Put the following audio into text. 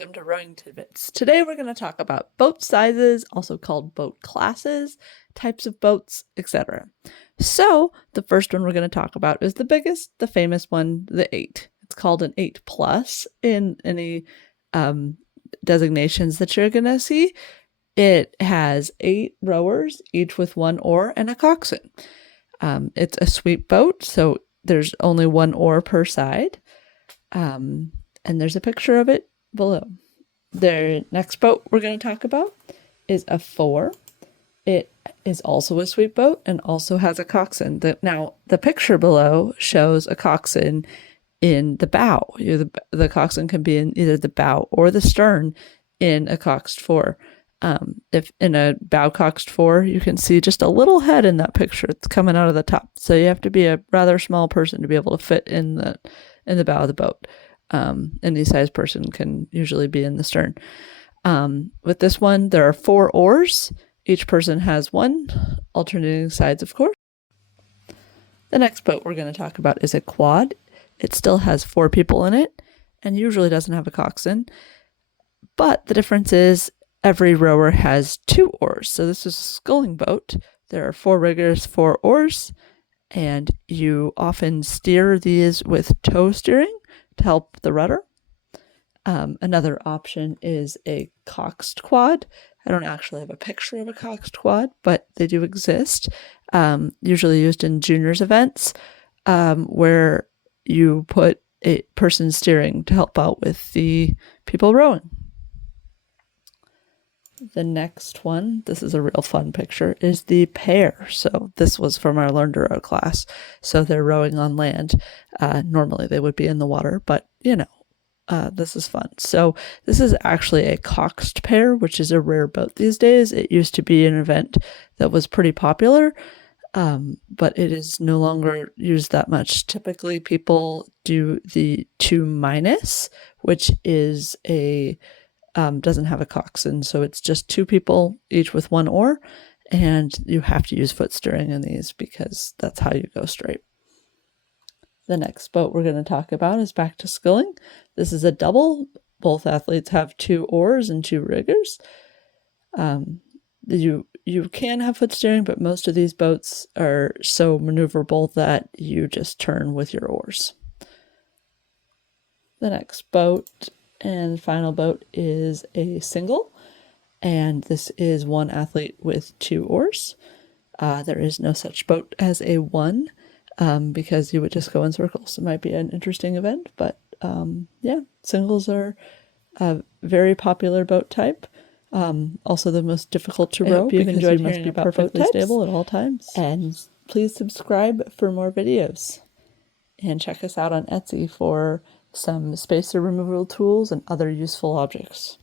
welcome to Rowing Tidbits. Today we're going to talk about boat sizes, also called boat classes, types of boats, etc. So the first one we're going to talk about is the biggest, the famous one, the 8. It's called an 8 plus in any designations that you're going to see. It has 8 rowers, each with 1 oar and a coxswain. It's a sweep boat, so there's only 1 oar per side. And there's a picture of it below. The next boat we're going to talk about is a 4. It is also a sweep boat and also has a coxswain. Now, the picture below shows a coxswain in the bow. The coxswain can be in either the bow or the stern in a coxed 4. If in a bow coxed 4, you can see just a little head in that picture. It's coming out of the top. So you have to be a rather small person to be able to fit in the bow of the boat. Any size person can usually be in the stern. With this one, there are 4 oars. Each person has 1, alternating sides, of course. The next boat we're going to talk about is a quad. It still has 4 people in it and usually doesn't have a coxswain. But the difference is every rower has 2 oars. So this is a sculling boat. There are 4 riggers, 4 oars, and you often steer these with tow steering to help the rudder. Another option is a coxed quad. I don't actually have a picture of a coxed quad, but they do exist, usually used in juniors events, where you put a person steering to help out with the people rowing. The next one, this is a real fun picture, is the pair. So this was from our Learn to Row class. So they're rowing on land. Normally they would be in the water, but this is fun. So this is actually a coxed pair, which is a rare boat these days. It used to be an event that was pretty popular, but it is no longer used that much. Typically people do the 2-, which is doesn't have a coxswain, so it's just 2 people, each with 1 oar, and you have to use foot steering in these because that's how you go straight. The next boat we're going to talk about is back to sculling. This is a double. Both athletes have 2 oars and 2 riggers. You can have foot steering, but most of these boats are so maneuverable that you just turn with your oars. The next boat and final boat is a single, and this is 1 athlete with 2 oars. There is no such boat as a 1, because you would just go in circles. It might be an interesting event, but singles are a very popular boat type. Also the most difficult to row. You've enjoyed hearing about perfectly stable at all times. And please subscribe for more videos. And check us out on Etsy for some spacer removal tools and other useful objects.